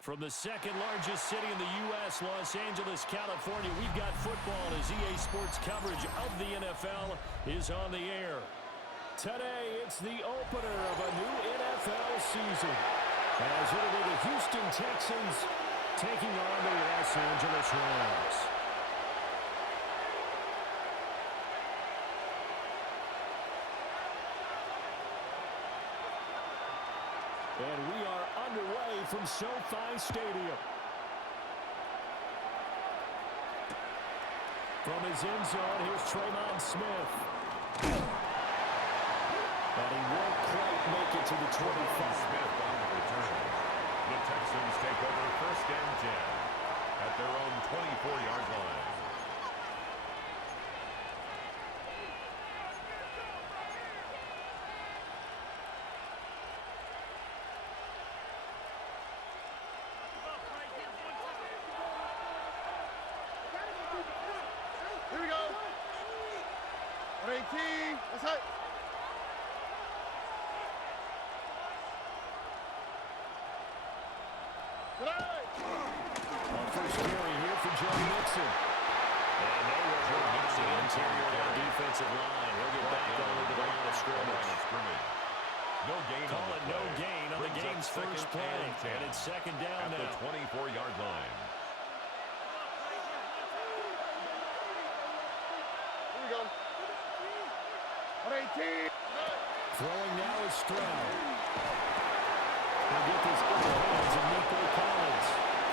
From the second largest city in the U.S., Los Angeles, California, we've got football as EA Sports coverage of the NFL is on the air. Today, it's the opener of a new NFL season, as it'll be the Houston Texans taking on the Los Angeles Rams. And we are underway from SoFi Stadium. From his end zone, here's Tremon Smith. And he won't quite make it to the 25. Smith on the return. The Texans take over 1st and 10 at their own 24-yard line. Here we go. 118. Let's hit. First carry here for Joe Mixon. And nowhere to the interior of our defensive line. He'll get back only to the line of scrimmage. No gain on the play. No gain on the game's first play. And it's second down at now. the 24-yard line. Here we go. 118. Throwing now is Stroud. He'll get this in the hands of Nico Collins.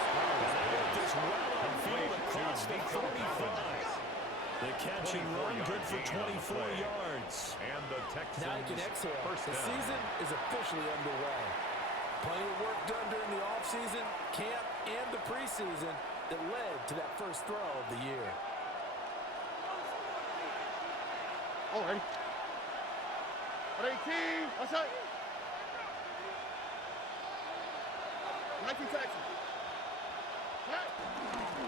And they get this well upfield across the 45. The catch and run good for 24 yards. And the Texans now you can exhale. First the down. season is officially underway. Plenty of work done during the offseason, camp, and the preseason that led to that first throw of the year. All right. 118. Let's hit. 19 Texans.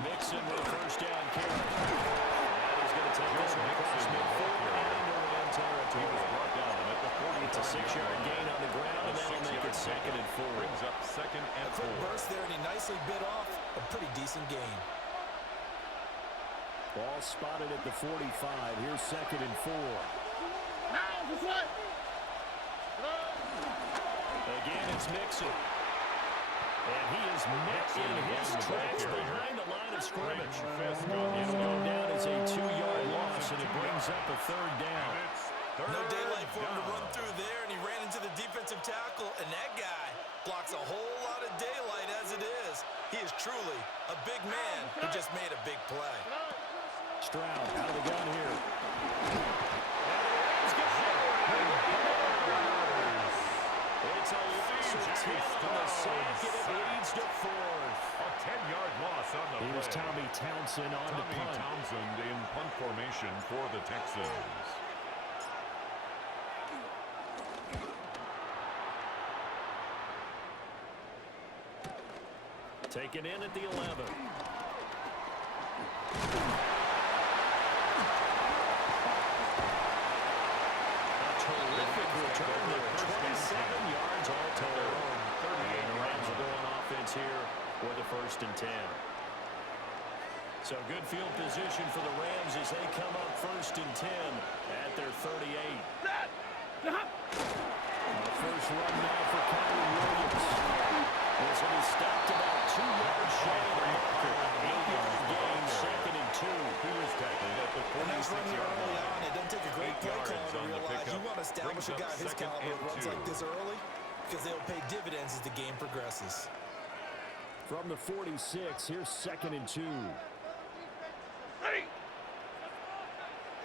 Mixon with a first down carry. And he's going to take this one across midfield and into end territory. He was brought down at the 40. It's a 6-yard gain on the ground, and that'll make it second and 4. Brings up second and A quick 4. burst there, and he nicely bit off a pretty decent gain. Ball spotted at the 45. Here's second and 4. Now, this way. Again, it's Mixon. And he is met in his tracks behind the line of scrimmage. It'll go down as a 2-yard loss, and it brings up a third down. No daylight for him to run through there, and he ran into the defensive tackle, and that guy blocks a whole lot of daylight as it is. He is truly a big man who just made a big play. Stroud out of the gun here. It's a loss of 10 on the sack, and it leads to 4th. A 10-yard loss on the Here's play. Tommy Townsend on the punt. Townsend in punt formation for the Texans. Taken in at the 11. Terrific return there. 27 yards all total. And the Rams will go on offense here with a 1st and 10. So good field position for the Rams as they come up 1st and 10 at their 38. First run now for Kyrie Williams. This one is stopped about 2 yards shy of the marker. 8-yard gain, second and 2. He was tackled at the Nice run here 46-yard early line. on. It doesn't take a great 8 play yards caller to on the realize pickup. you want to establish a Brings guy up of his second caliber and runs 2. like this early because they'll pay dividends as the game progresses. From the 46, here's second and 2. Ready.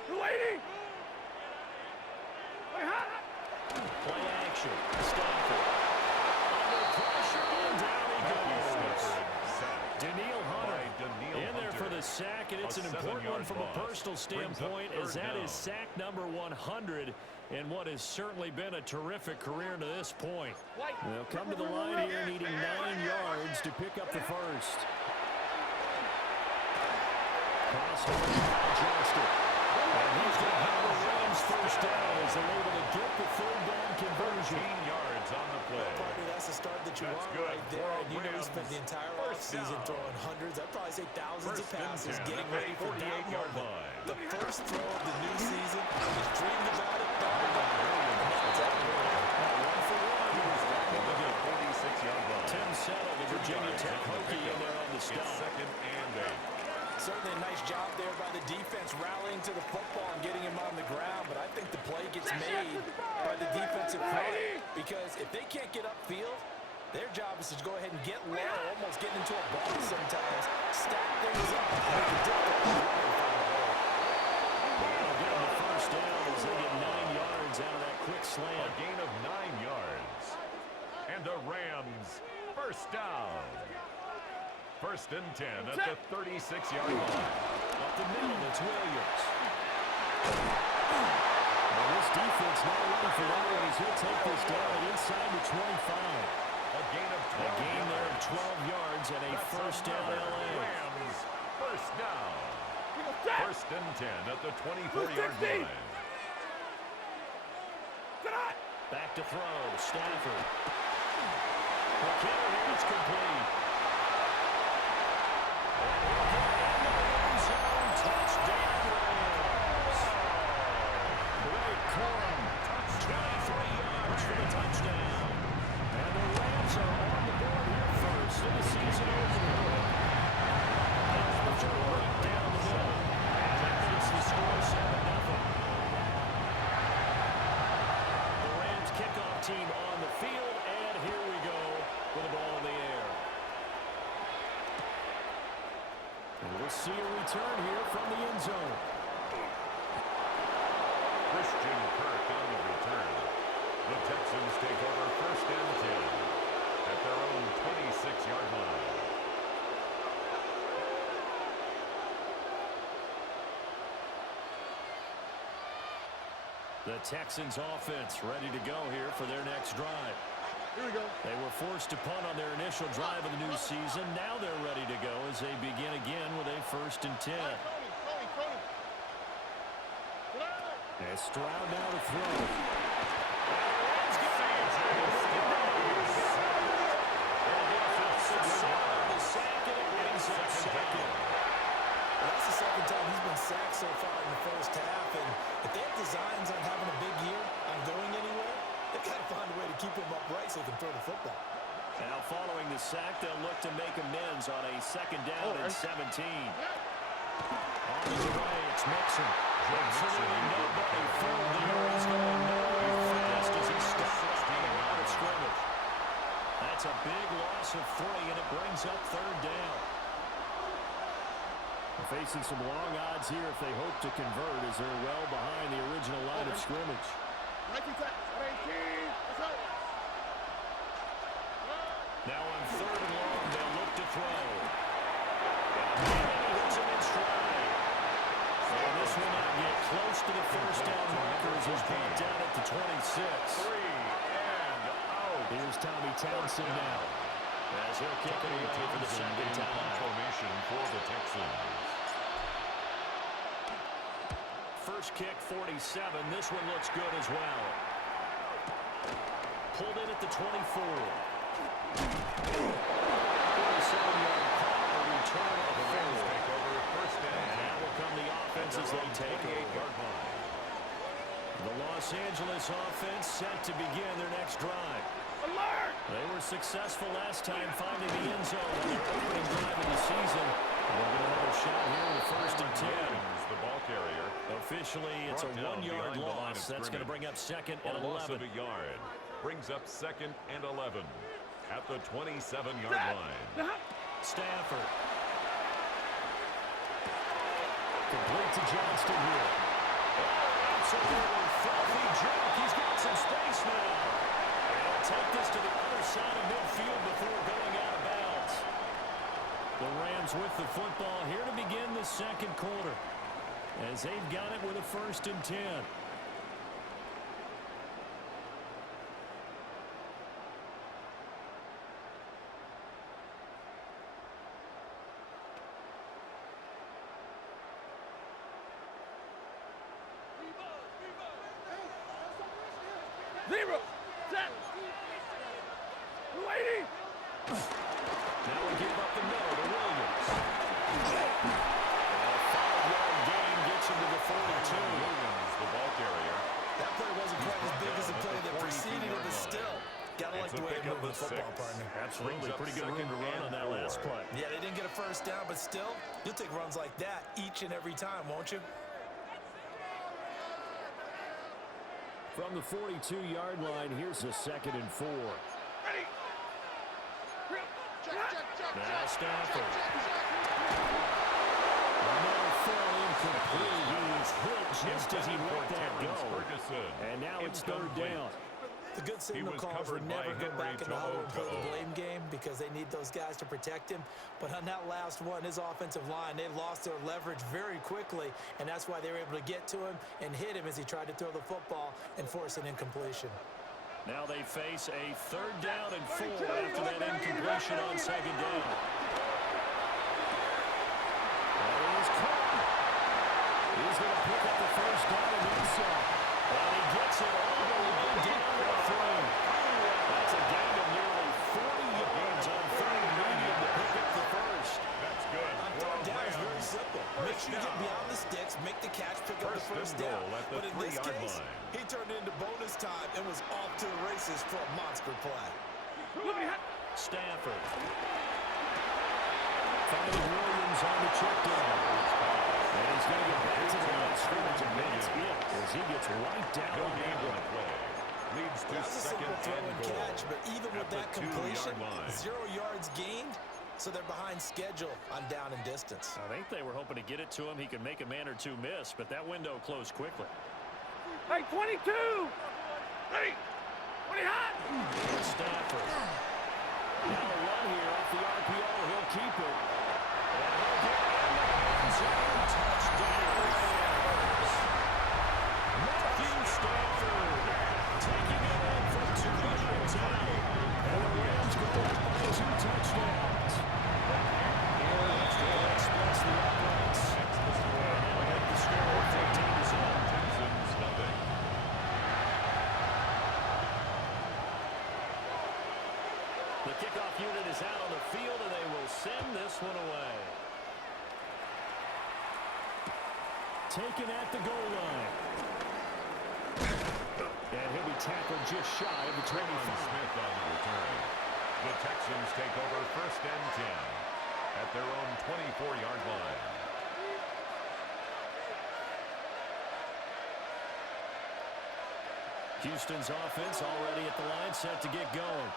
You're waiting. Wait, hot. Play action. Stafford. Under pressure, and down he goes. Daniil Hunter in there for the sack, and it's an important one from a personal standpoint, as that is sack number 100 in what has certainly been a terrific career to this point. They'll come to the line here needing 9 yards to pick up the first. Cross Johnston. And he's going to have a range Rams first down as they're able to get the third down conversion. 14 yards on the play. Well, partner, that's the start that you That's want good right there. for And you know he Rams. spent the entire First offseason down. throwing hundreds, I'd probably say thousands of First and passes, 10 getting at the ready for that 48-yard moment. line. The first throw of the new season. He's dreamed about it, thought about it, and now it's happening. One for one. At the 46-yard line. Tim Settle, the Virginia Tech Hokie, in there on the It's stop. second and 8. Certainly a nice job there by the defense rallying to the football and getting him on the ground, but I think the play gets made by the defensive front because if they can't get upfield, their job is to go ahead and get low, almost getting into a ball sometimes, stack things up, and make it difficult to run and find a hole. They'll get the first down as they get 9 yards out of that quick A slant. gain of 9 yards. And the Rams first down. First and 10 at the 36-yard line. Up the middle, it's Williams. Well, this defense not ready for that one as he'll take this down inside the 25. A gain of 12 A gain there of yards. 12 yards and a That's first down another LA. Rams first down. First and 10 at the 24-yard line. Back to throw, Stafford. McKinnon here, it's complete. Touchdown Rams. Blake Corum, 23 yards for the touchdown. And the Rams are on the board here first in the season opener. Right down the middle. That makes the score 7-0. The Rams kickoff team on the field, and here we go with the ball in the air. And we'll see a return here from the end zone. Christian Kirk on the return. The Texans take over first and 10 at their own 26-yard line. The Texans offense ready to go here for their next drive. Here we go. They were forced to punt on their initial drive of the new season. Now they're ready to go as they begin again with a first and 10. Coney. And Stroud now to throw. The sack, and it brings up second. Well, that's the second time he's been sacked so far in the first half, and if they have designs on having a big year, on going anywhere, they've got to find a way to keep him upright so they can throw the football. Now following the sack, they'll look to make amends on a second down and 17. On his way, it's Mixon. Absolutely nobody fooled there. He's going nowhere fast as he stops on the line of scrimmage. That's a big loss of 3, and it brings up third down. They're facing some long odds here if they hope to convert as they're well behind the original line of scrimmage. Now on third and long, they'll look to throw. And he hits him in stride. And this will not get close to the first down markers. He's brought down at the 26. 3 and out. Here's Tommy Townsend now, as he'll kick it away for the second time. Formation for the Texans. First kick, 47. This one looks good as well. Pulled in at the 24. 47-yard punt, a return of The Rams take over first And and now will come the offense as they take over. 28-yard line. The Los Angeles offense set to begin their next drive. They were successful last time finding the end zone on their opening drive of the season. And they'll get another shot here with first and 10. Williams, the ball carrier. Officially, it's a Brought down 1-yard behind the line of loss. That's going to bring up second and A loss 11. of a yard brings up second and 11 at the 27-yard line. Stafford. Complete to Johnston here. Absolutely filthy jump. He's got some space now. And he'll take this to the other side of midfield before going out of bounds. The Rams with the football here to begin the second quarter, as they've got it with a first and 10. Zero. Set. Waiting. Now we give up the middle to Williams. A 5-yard gain gets him to the 42. Williams, the ball carrier. That play wasn't quite as big as the play that preceded it, but still. Gotta like the way it moved the football, partner. Absolutely. Pretty good room to run on that last play. Yeah, they didn't get a first down, but still, you'll take runs like that each and every time, won't you? From the 42-yard line, here's a 2nd and 4. Ready. Check. Now Stafford. Another throw incomplete. He was hit just as he let that go. And now it's 3rd down. The good signal calls would never go back in the huddle and play the blame game because they need those guys to protect him. But on that last one, his offensive line, they lost their leverage very quickly, and that's why they were able to get to him and hit him as he tried to throw the football and force an incompletion. Now they face a 3rd down and 4 after that incompletion on 2nd down. That is caught. He's going to pick up the 1st down and then some. And he gets it all the way down the throw. That's a gain of nearly 40 yards on 3rd and medium to pick up the 1st. That's good. On 3rd down is very simple. Make sure you get beyond the sticks, make the catch, pick up the 1st down. But in this case, he turned it into bonus time and was off to the races for a monster play. Stafford. Finding Williams on the check down. And he's going to get back to the line of scrimmage, and that's it as he gets right down on that one. Leads to That was a simple throw and catch, but even with that completion, 0 0 yards gained, so they're behind schedule on down and distance. I think they were hoping to get it to him. He could make a man or two miss, but that window closed quickly. Hey, 22. Ready. 20 hot. Stafford. Now a run here off the RPO. He'll keep it. And he'll get in the end zone. Touchdown. Matthew Stafford taking it in for 210. And the Rams go up by 2 touchdowns. Express the uprights. And they make the score 15-0. Texans nothing. The kickoff unit is out on the field, and they will send this one away. Taken at the goal line. And he'll be tackled just shy of the 25. Smith on the return. The Texans take over 1st and 10 at their own 24-yard line. Houston's offense already at the line, set to get going.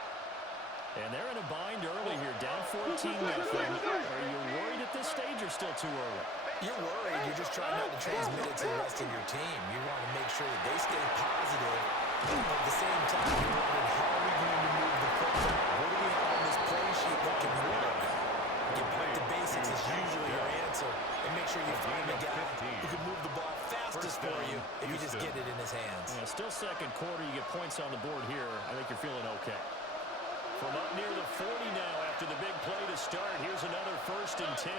And they're in a bind early here, down 14-0. Are you worried at this stage or still too early? You're worried. You're just trying not to transmit it to the rest of your team. You want to make sure that they stay positive. But at the same time, you're wondering, how are we going to move the football? What do we have on this play sheet that can work? Get back to basics is usually your answer. And make sure you find the guy who can move the ball fastest for you if you just get it in his hands. Yeah, still 2nd quarter. You get points on the board here. I think you're feeling okay. From up near the 40 now after the big play to start. Here's another 1st and 10.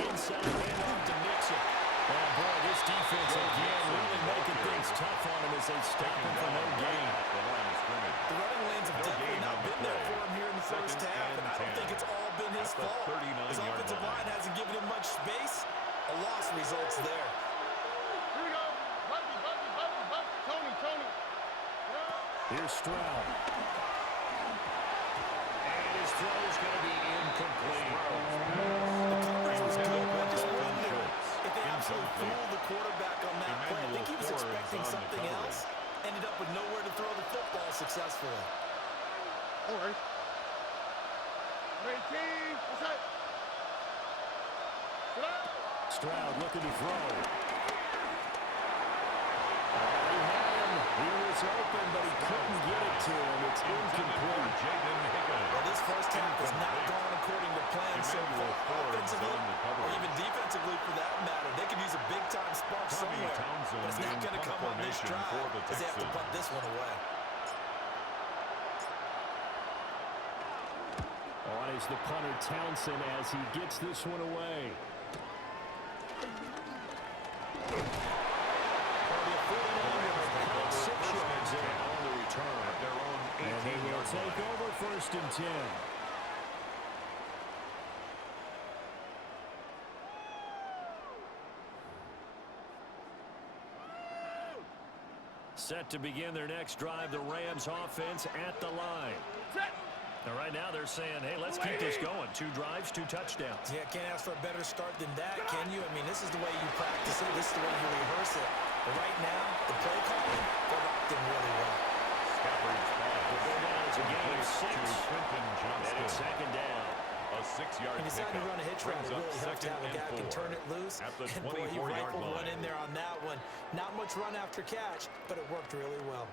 Inside handoff to Mixon. Oh, boy, this defense again really making things tough on him as they stop him for no gain. The running lanes have definitely not been there for him here in the first half, and I don't think it's all been his fault. His offensive line hasn't given him much space. A loss results there. Here we go. Button. Tony. Here's Stroud. And his throw is going to be incomplete. The coverage was good, but I just wonder if they absolutely fooled the quarterback on that play. I think he was expecting something else. Ended up with nowhere to throw the football successfully. All right. 19. What's that? Stroud looking to throw. He had him. He was open, but he couldn't get it to him. It's incomplete. Well, this first half has not gone according to plan so far. Offensively, or even defensively for that matter. They could use a big-time spark somewhere, but it's not going to come on this drive because they have to punt this one away. On is the punter Townsend as he gets this one away. Well, the 49ers caught 6 yards there. and 10. Set to begin their next drive, the Rams offense at the line. Now, right now they're saying, hey, let's keep this going. 2 drives, 2 touchdowns. Yeah, can't ask for a better start than that, can you? I mean, this is the way you practice it. This is the way you rehearse it. But right now, the play calling, they're locked in really well. Stafford's pass. The goal down is a gain of 6. To Quentin Johnston. And it's second down. A 6-yard When you decide to pickup. run a hitch route, Brings it up really helps to have a guy who can 2nd and 4 turn it loose. at the And boy, he 24-yard rifled one line. in there on that one. Not much run after catch, but it worked really well.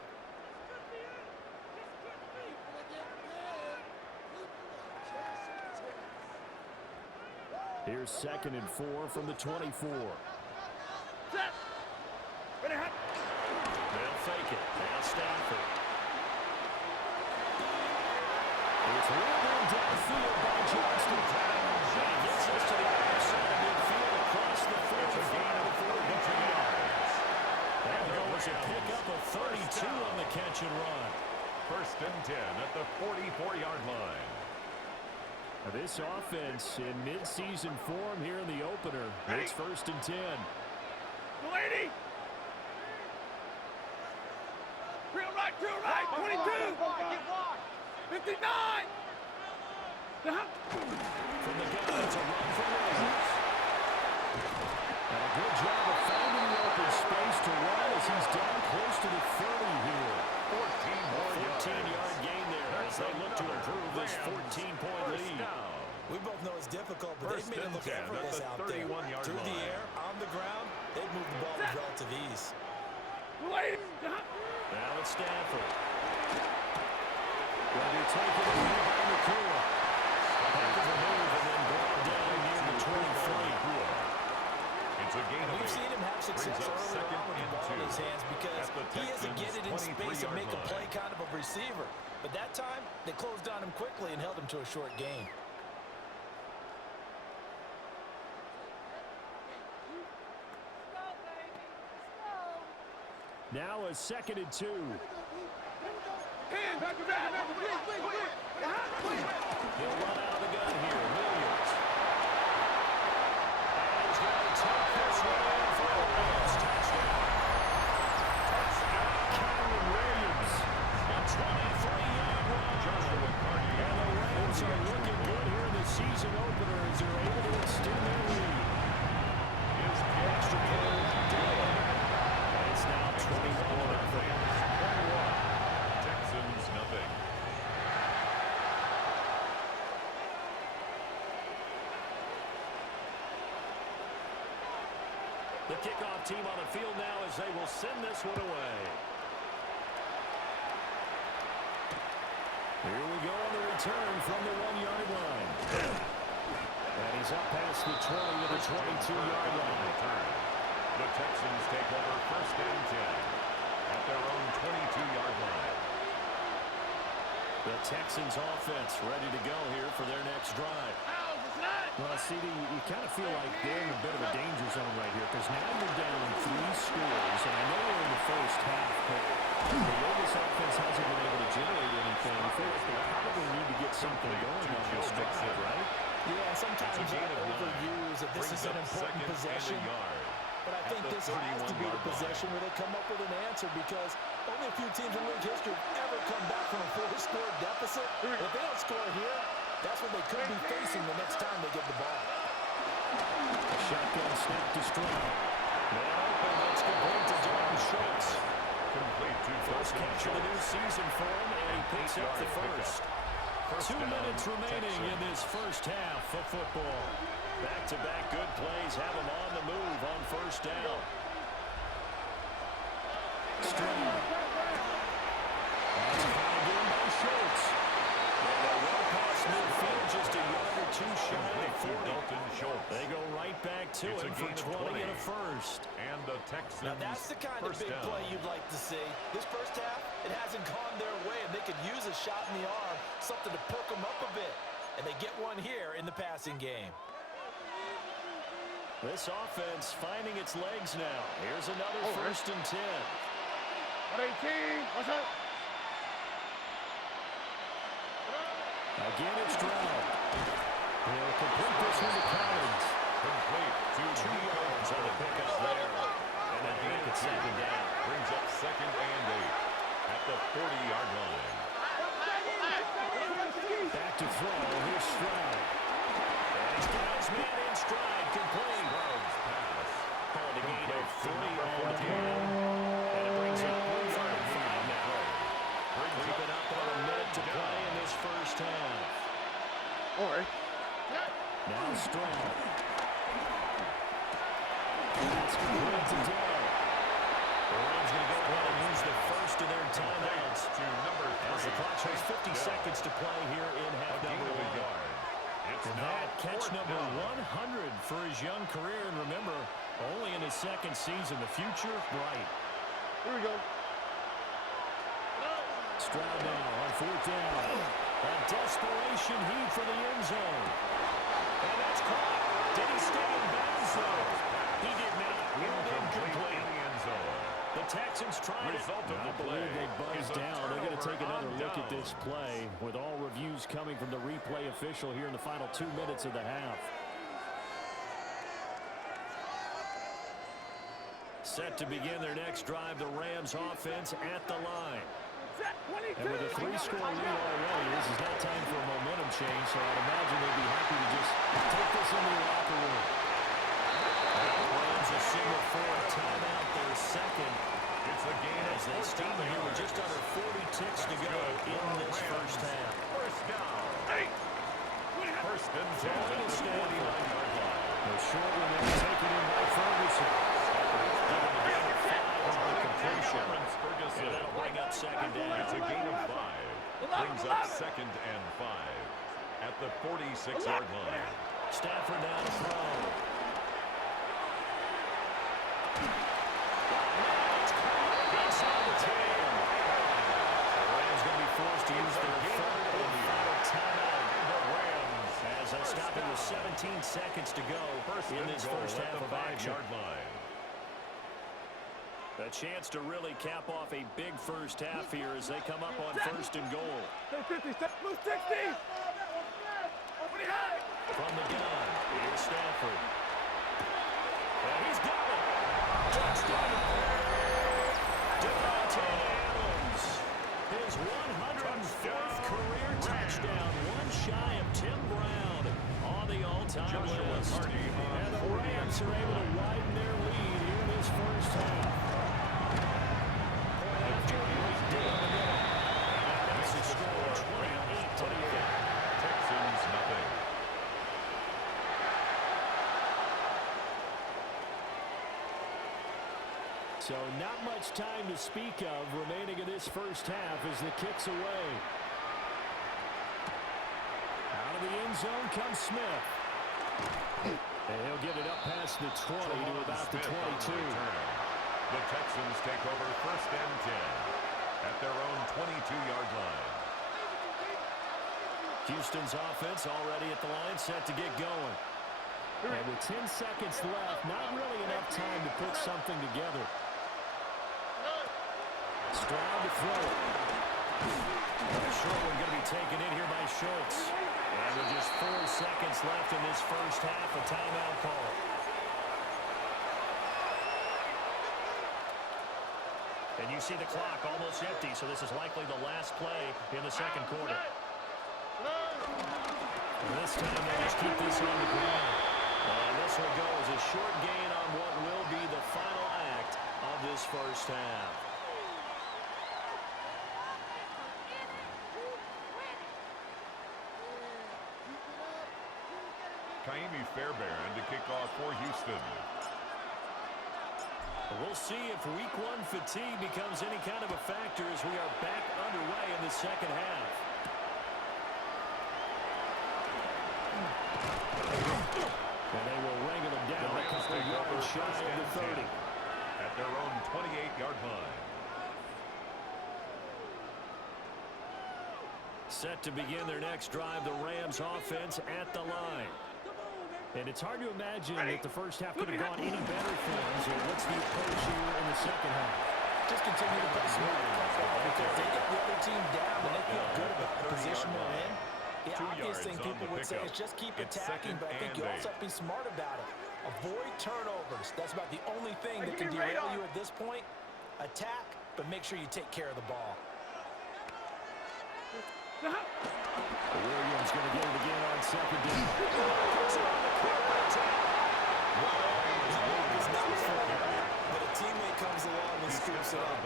Here's 2nd and 4 from the 24. Set. Ready, hot. They'll fake it. Now Stafford. It's rolled in downfield by Johnston. And he gets us to the other side of midfield across the 45 for a gain. That goes a pickup of 32 on the catch and run. 1st and 10 at the 44-yard line. This offense in mid-season form here in the opener. It's 1st and 10. Lady. Drill right, 22. 59. From the gun, it's a run for Williams. And a good job of finding the open space to run as he's down close to the 30 here. 14 more yards. 14-yard gain there as they look to improve this 14-point lead. We both know it's difficult, but they've 1st made it and look 10 at effortless the out there. 31-yard Through the line. air, on the ground, they've moved the ball with relative ease. Now it's Stafford. Going to be taken in here by McCool. Back of the move and then brought down near the 23. It's a gain of 8. We've seen him have success Brings up early 2nd on with the and ball in 2 his hands because at the he doesn't get it in Texans' space and make a 23-yard play line. kind of a receiver. But that time, they closed on him quickly and held him to a short gain. Now a 2nd and 2. He'll run out of the gun here. Williams. And he's going to take this one for a Rams touchdown. Kyron Williams. A 23-yard run. And the Rams are looking good here in the season opener as they're able to extend their lead. Extra point left in. And it's now 21-0. Texans nothing. The kickoff team on the field now as they will send this one away. Here we go on the return from the 1-yard line. And he's up past the 20 to the 22-yard line. The Texans take over 1st and 10 at their own 22-yard line. The Texans offense ready to go here for their next drive. Well, CD, you kind of feel like they're in a bit of a danger zone right here because now you're down 3 scores, and I know we're in the first half, but the way this offense hasn't been able to generate anything, you feel like they probably need to get something going on this drive, right? Yeah, sometimes I overuse that this is an important possession. But I think this has to be the possession where they come up with an answer because only a few teams in league history have ever come back from a 4-score deficit. If they don't score here, that's what they could be facing the next time they get the ball. Shotgun snap to Stroud. Man open, that's complete to Dalton Schultz. Complete to First catch of the new season for him, and he picks up the first. 2 minutes remaining in this first half of football. Back-to-back good plays have him on the move on 1st down. Stroud. That's found in by Schultz. And they're well past midfield, just a yard or 2 shy of 40. They go right back to him for 20 and a first. And the Texans Now that's the kind of big play you'd like to see. This first half, it hasn't gone their way, and they could use a shot in the arm, something to perk them up a bit. And they get one here in the passing game. This offense finding its legs now. Here's another 1st and 10. 18. What's up? Again, it's Stroud. He'll complete this one to Collins. Complete to 2 yards on the pickup there. And that'll make it second down. Brings up 2nd and 8 at the 40-yard line. Back to throw. Here's Stroud. And he's got his man in stride. Complete. Stroud's pass. Called a gain of 3 on the game. And it brings up 3rd and 5 now. Creeping up on a minute to play in this first half. All right. Now Stroud. That's complete to Dell. The Rams going to go ahead and use the first of their timeouts. To number 3. As the clock shows 50 seconds to play here in half number 1. It's And now that catch 4th number down. 100 for his young career. And remember, only in his 2nd season. The future, bright. Here we go. Stroud now on 4th down. A desperation heave for the end zone. And that's caught. Did he stay in bounds, though? He did not. Incomplete in the end zone. The Texans trying Result of I the believe play they buzzed is a down. They're going to take turnover another on look at down. this play with all reviews coming from the replay official here in the final 2 minutes of the half. Set to begin their next drive, the Rams offense at the line. And with a 3-score lead already, this is not time for a momentum change, so I'd imagine they'd be happy to just take this into the locker room. The Rams will signal for a timeout, their 2nd. It's a gain As they steam here with just under 40 ticks to go in this first half. First down. 1st and 10 at the 49-yard line. The short one there taken in by Ferguson. Completion. And that'll bring up 2nd down. It's a gain of 5. Brings up 2nd and 5 at the 46-yard line. Stafford now to throw. Inside the 10. The Rams going to be forced to use their 3rd and final timeout. The Rams As they stop it with 17 seconds to go in this first half of action. 5-yard line. A chance to really cap off a big first half here as they come up on 1st and goal. 50, move 60. From the gun, here's Stafford. And he's got it. Touchdown. Devontae Adams. His 104th career touchdown. One shy of Tim Brown on the all-time list. And the Rams are able to widen their lead here in this first half. After he was down the middle. This is scored 28-0. Texans nothing. So not much time to speak of remaining in this first half as the kick's away. Out of the end zone comes Smith. And he'll get it up past the 20 to about the 22. The Texans take over 1st and 10 at their own 22-yard line. Houston's offense already at the line, set to get going. And with 10 seconds left, not really enough time to put something together. Stroud to throw it. A short one going to be taken in here by Schultz. And with just 4 seconds left in this first half, a timeout call. And you see the clock almost empty, so this is likely the last play in the 2nd quarter. And this time they just keep this on the ground. And this will go as a short gain on what will be the final act of this first half. Kaimi Fairbairn to kick off for Houston. We'll see if week 1 fatigue becomes any kind of a factor as we are back underway in the second half. And they will wrangle them down a couple of yards shy of the 30. At their own 28-yard line. Set to begin their next drive, the Rams offense at the line. And it's hard to imagine that the first half could have gone any better for them. So what's the approach here in the second half? Just continue to play smart. Because they get the other team down and they feel good about the position they're in. The 2 obvious yards thing on people the would say pickup. is just keep It's attacking, second but I think and you also 8. have to be smart about it. Avoid turnovers. That's about the only thing that can give me derail radar. you at this point. Attack, but make sure you take care of the ball. Williams going to get it again on second down. But a teammate comes along and scoops it up.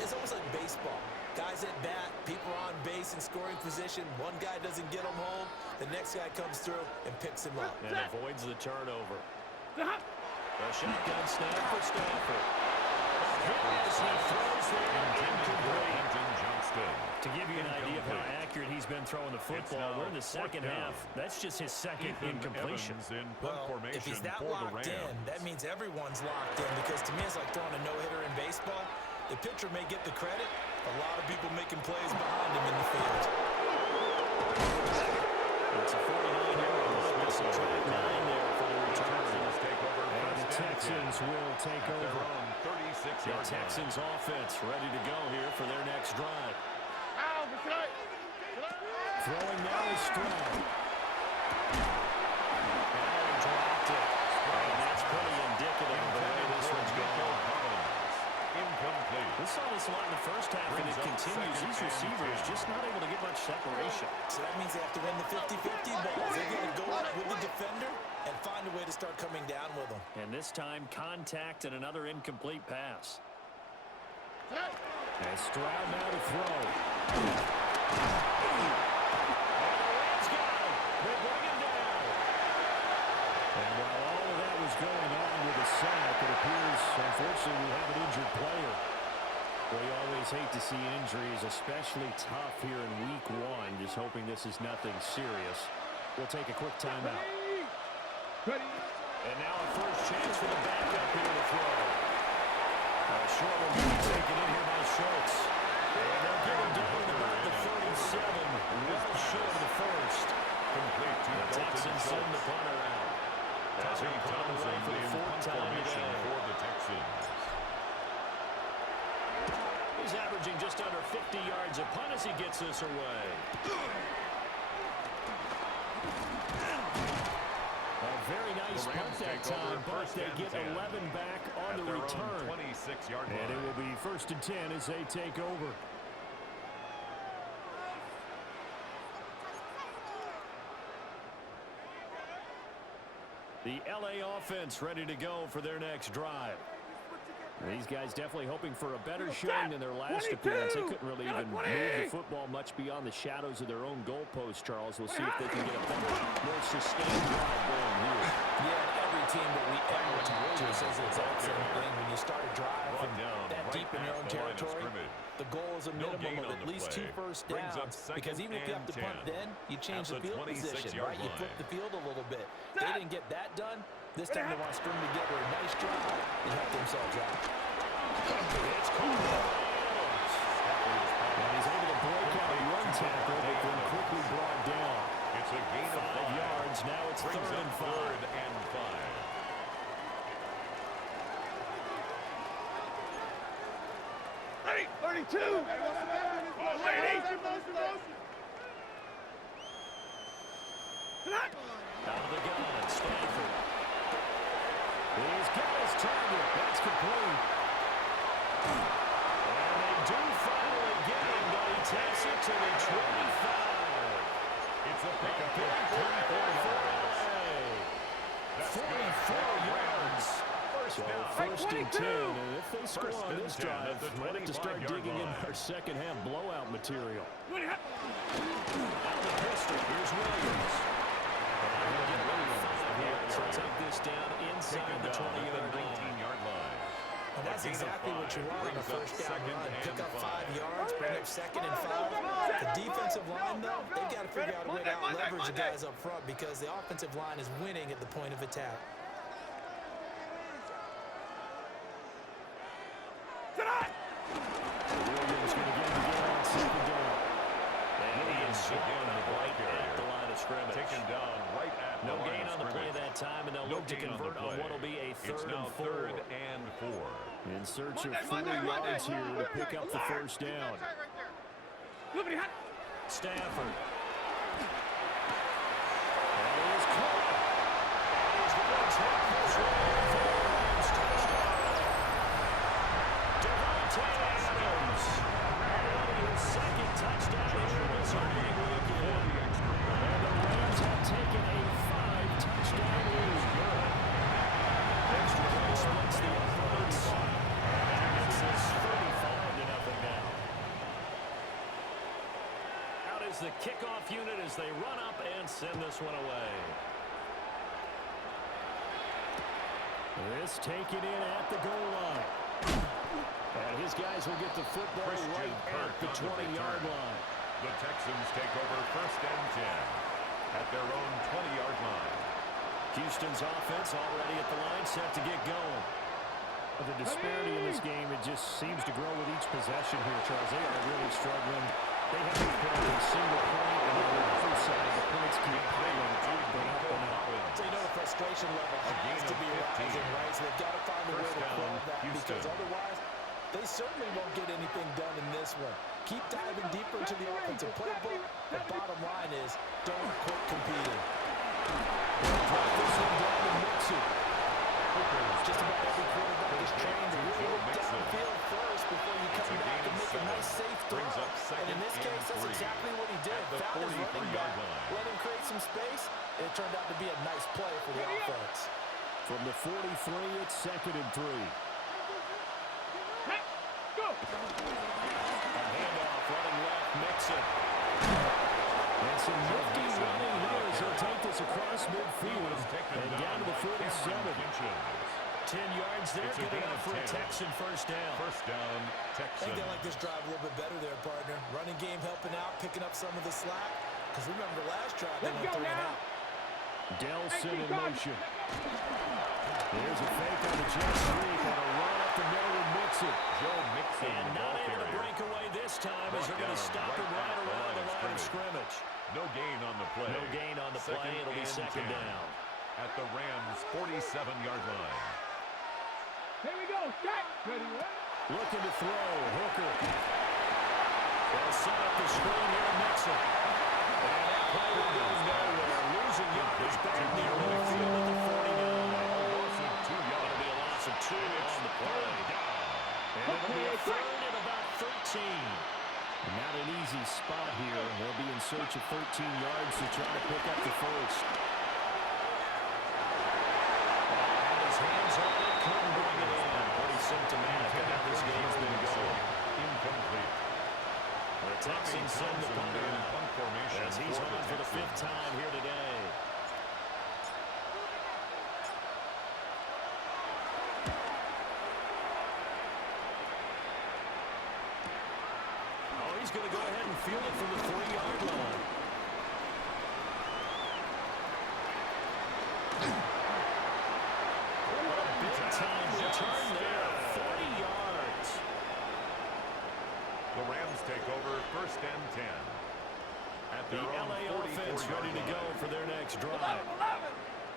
It's almost like baseball. Guys at bat, people are on base in scoring position. One guy doesn't get him home. The next guy comes through and picks him up. And avoids the turnover. A shotgun snap for Stafford. As he throws there, incomplete. To give you an idea of how accurate he's been throwing the football, we're in the second half. That's just his second incompletion. Well, if he's that locked in, that means everyone's locked in, because to me it's like throwing a no-hitter in baseball. The pitcher may get the credit. A lot of people making plays behind him in the field. It's a 49-yard punt. Subtract 9 there for the return. And the Texans will take over. The Texans offense ready to go here for their next drive. Throwing now is Stroud. And dropped it. And that's pretty indicative of the way this one's going. Incomplete. We saw this a lot in the first half, and it continues. These receivers just not able to get much separation. So that means they have to win the 50-50 balls. They're going to go up with the defender and find a way to start coming down with them. And this time, contact and another incomplete pass. And Stroud now to throw. They bring him down. And while all of that was going on with the sack, it appears, unfortunately, we have an injured player. We always hate to see injuries, especially tough here in week 1. Just hoping this is nothing serious. We'll take a quick timeout. And now a first chance for the backup here to throw. Short will be taken in here by Schultz. And they'll get him down at about the 37. Well short of the first. Complete to The Texans send the punter out. Tassie Thompson for the in 4th time formation today. for the Texans. He's averaging just under 50 yards a punt as he gets this away. A very nice punt that time, but they get 11 back on the return. 26-yard line. And it will be 1st and 10 as they take over. The LA offense ready to go for their next drive. These guys definitely hoping for a better showing than their last appearance. They couldn't really even move the football much beyond the shadows of their own goalpost, Charles. We'll see if they can get a better, more sustained drive going here. Yeah, every team that we ever talk to says the exact same thing. When you start a drive from that deep in your own territory, the goal is a minimum of at least 2 first downs. Because even if you have to punt then, you change the field position, right? You flip the field a little bit. They didn't get that done. This time they want to string together a nice drive and help themselves out. It's caught. And he's able to break out a run tackle, but then quickly brought down. It's a gain of 5 yards. Now it's 3rd and 5. 3rd and 5. 32! Lady! Out of the gun, Stafford. He's got his target. That's complete. And they do finally get him, but he takes it to the 25. It's a pickup. 44 yards. So 1st and 10, and if they score on this drive, we'll have to start digging in our second half blowout material. Out of the pistol, here's Williams. And he'll get ready for 5 yards. So take this down inside the 20-yard line. And that's exactly what you want on a first down run. Pick up 5 yards, bring up 2nd and 5. The defensive line, though, they've got to figure out a way to out-leverage the guys up front because the offensive line is winning at the point of attack. Williams going to get him again on 2nd down. And he is again right at the line of scrimmage. Taken down right at No the line gain of on the play scrimmage. that time, and they'll look to convert on what will be a 3rd and 4. 3rd and 4. In search of 4 yards here to pick up the 1st down. Stafford. is the kickoff unit as they run up and send this one away. This taken in at the goal line. And his guys will get the football right at the 20-yard line. The Texans take over 1st and 10 at their own 20-yard line. Houston's offense already at the line, set to get going. The disparity in this game, it just seems to grow with each possession here, Charles. They are really struggling. They haven't put up a single point, and on the other side, the points keep piling up and up and up. So you know the frustration level has to be rising, right? So they've got to find a way to quell that because otherwise they certainly won't get anything done in this one. Keep diving deeper into the offensive playbook. The bottom line is don't quit competing. Drop this one down to Mixon. Just about every quarterback is trained to really look downfield first before you come back and make a nice safe throw. And in this case, that's exactly what he did. Found his running back, let him create some space, and it turned out to be a nice play for the offense. From the 43, it's 2nd and 3. Go! A handoff running left, Mixon. And some nifty running here as he'll take this across midfield and down to the 47. 10 yards there, good enough for a Texan first down. First down, I Texans. think they like this drive a little bit better there, partner. Running game helping out, picking up some of the slack. Because remember, last drive they went 3 and out. Delson in motion. There's a fake on the jet sweep and a run up the middle with Mixon. Joe Mixon, And not able to carrier. break away this time as they're going to stop him right around the line of scrimmage. No gain on the play. No gain on the play. It'll be 2nd down. At the Rams' 47-yard line. Here we go. Jack. Ready, Looking to throw. Hooker. They'll set up the screen here to Mixon. And that play will go nowhere. Losing yardage back near midfield at the 49. It'll be a loss of 2 on the play. And it'll be a 3rd and about 13. Not an easy spot here. They'll be in search of 13 yards to try to pick up the first. Had his hands on it, couldn't bring it in. Pretty symptomatic of how this game's been going. Incomplete. The Texans send the punter out as he's on for the 5th time here today. Oh, he's going to go ahead and field it from the 3-yard line. Big-time return there, 40 yards. The Rams take over 1st and 10. At The their own LA offense 44-yard ready to go line. for their next drive.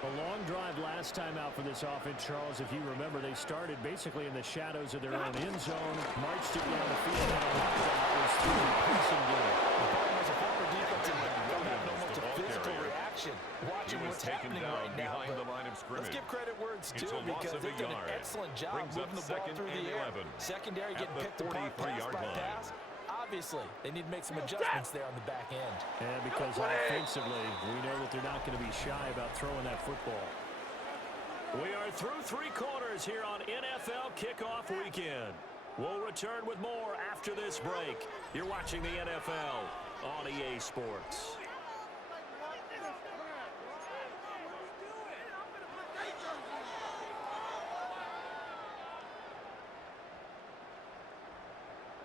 A long drive last time out for this offense, Charles. If you remember, they started basically in the shadows of their own end zone, marched it down the field, and it was through the passing game. As a former defensive back, I'm having almost a physical reaction watching what's happening right now. behind the line of scrimmage. Let's give credit where it's It's due a loss because of they a did an yard. excellent job Brings up moving the ball 2nd through the and air. 11. Secondary At getting the picked apart pass 43-yard by line. pass. Obviously, they need to make some adjustments there on the back end. And because offensively, we know that they're not going to be shy about throwing that football. We are through 3 quarters here on NFL Kickoff Weekend. We'll return with more after this break. You're watching the NFL on EA Sports.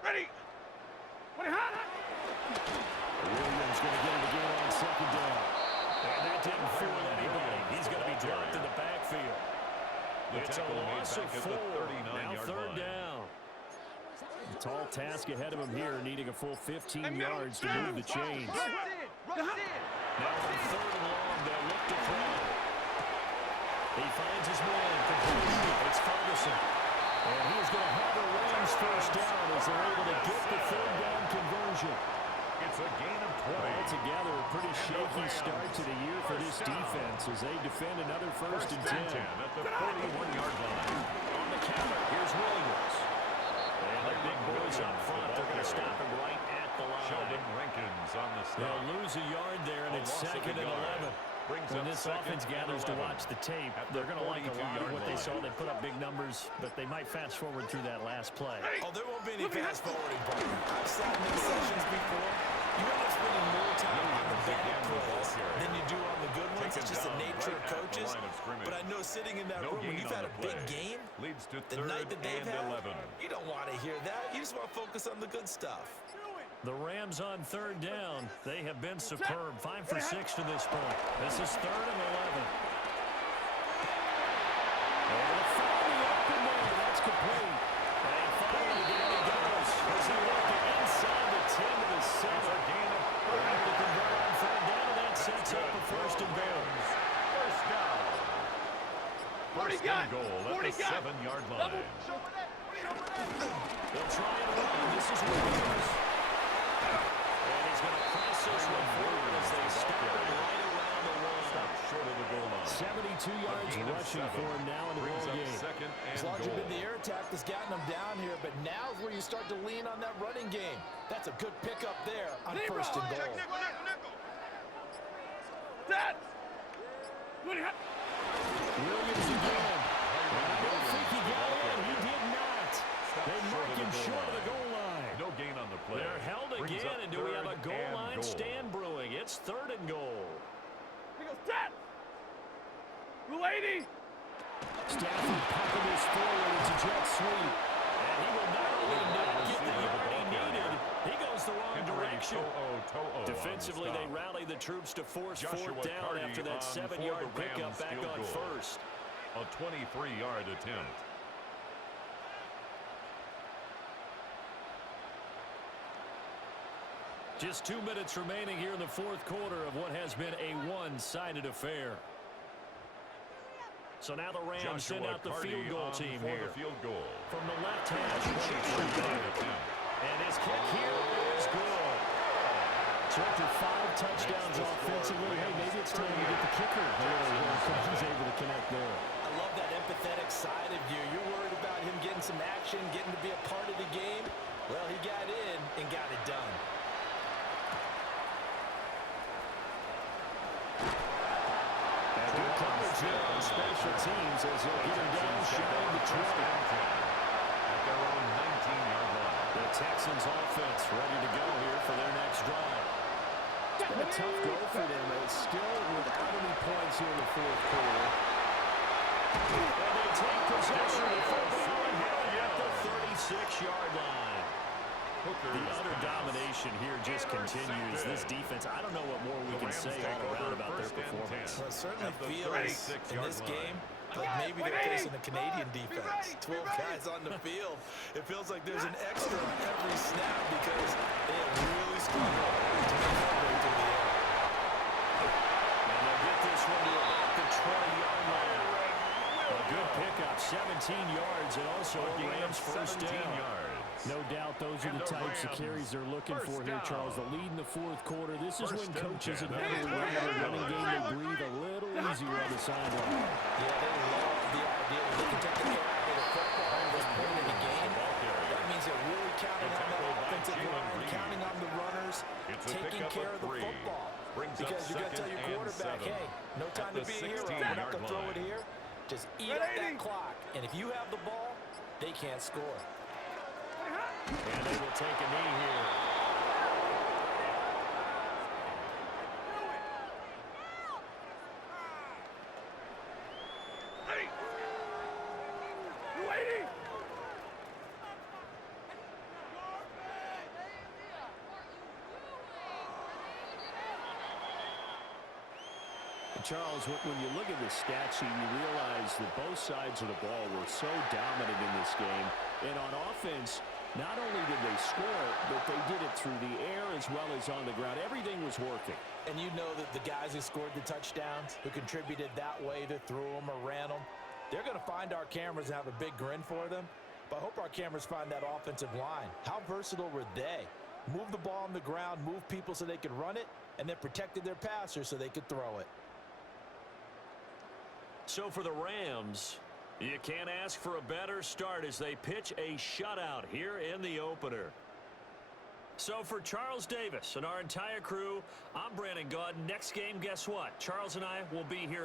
Ready. What hot? Williams going to get it again on 2nd down. And that didn't fool anybody. He's going to be dropped in the backfield. It's a loss of 4. Now 3rd down. A tall task ahead of him here, needing a full 15 yards to move the chains. Now on 3rd and long, they'll look to throw. He finds his man. Complete. It's Ferguson. And he's going to have a Rams first down as they're able to get the 3rd down conversion. It's a gain of 20. Altogether, a pretty shaky start to the year for this defense as they defend another 1st and 10. At the 41-yard line. On the counter, here's Williams. And the big boys up front, they're going to stop him right at the line. Sheldon Rankins on the stop. They'll lose a yard there, and it's 2nd and 11. When this offense gathers to watch the tape, they're going to like a lot of what they saw. They put up big numbers, but they might fast forward through that last play. Oh, there won't be any fast forwarding, partner. I've sat in these sessions before. You end up spending more time on the bad plays than you do on the good ones. It's just the nature of coaches. But I know sitting in that room when you've had a big game, the night that they've had, you don't want to hear that. You just want to focus on the good stuff. The Rams on third down. They have been superb. 5 for 6 to this point. This is 3rd and 11. That's complete. And finally, down he goes. As he worked it inside the 10 to the 7. They're able to convert on third down, and that sets up a 1st and goal. First down. First and goal at the 7-yard line. They'll try and run. This is where he goes. And he's going to press this one forward as they stop him right around the wall. Short of the goal line. 72 yards rushing for him now in the ball game. As long as you've been the air attack that's gotten them down here, but now's where you start to lean on that running game. That's a good pickup there on 1st and goal. Williams again. I don't think he got in. He did not. They mark him short of the goal line. No gain on the play. They're held again, and do we have a goal line stand brewing? It's 3rd and goal. He goes, set! 280! Stafford pumping this forward. It's a jet sweep. And he will not only not get the yard he needed, he goes the wrong direction. Defensively, they rally the troops to force 4th down after that 7-yard pickup back on 1st. A 23-yard attempt. Just 2 minutes remaining here in the 4th quarter of what has been a one-sided affair. So now the Rams send out the field goal team here. From the left hash. And his kick here is good. So after 5 touchdowns offensively, hey, maybe it's time to get the kicker. He's able to connect there. I love that empathetic side of you. You're worried about him getting some action, getting to be a part of the game. Well, he got in and got it done. Good coverage there on special teams as they'll get him down shy of the 20. At their own 19-yard line. The Texans offense ready to go here for their next drive. It's been a tough go for them. It's still without any points here in the 4th quarter. And they take possession of the football at the 36-yard line. The utter domination here just continues. This defense, I don't know what more we can say all around about their performance. Well, it certainly feels in this game like maybe they're facing a Canadian defense. 12 guys on the field. It feels like there's an extra on every snap because they have really struggled to make their way through the air. And they'll get this one to about the 20-yard line. A good pickup, 17 yards, and also a Rams 1st down. No doubt those are the types of carries they're looking for here, Charles. The lead in the 4th quarter. This is when coaches and heavily run their running game, they breathe a little easier on the sideline. Yeah, they love the idea that they can take the air out of the football at this point in the game. That means they're really counting on that offensive line, counting on the runners, taking care of the football. Because you're going to tell your quarterback, hey, no time to be a hero. We're not going to throw it here. Just eat up that clock. And if you have the ball, they can't score. And they will take a knee here. Ready! 280! Charles, when you look at the stat sheet, you realize that both sides of the ball were so dominant in this game. And on offense, not only did they score, but they did it through the air as well as on the ground. Everything was working. And you know that the guys who scored the touchdowns, who contributed that way, either threw them or ran them, they're going to find our cameras and have a big grin for them. But I hope our cameras find that offensive line. How versatile were they? Move the ball on the ground, move people so they could run it, and then protected their passers so they could throw it. So for the Rams, you can't ask for a better start as they pitch a shutout here in the opener. So for Charles Davis and our entire crew, I'm Brandon Gaudin. Next game, guess what? Charles and I will be here.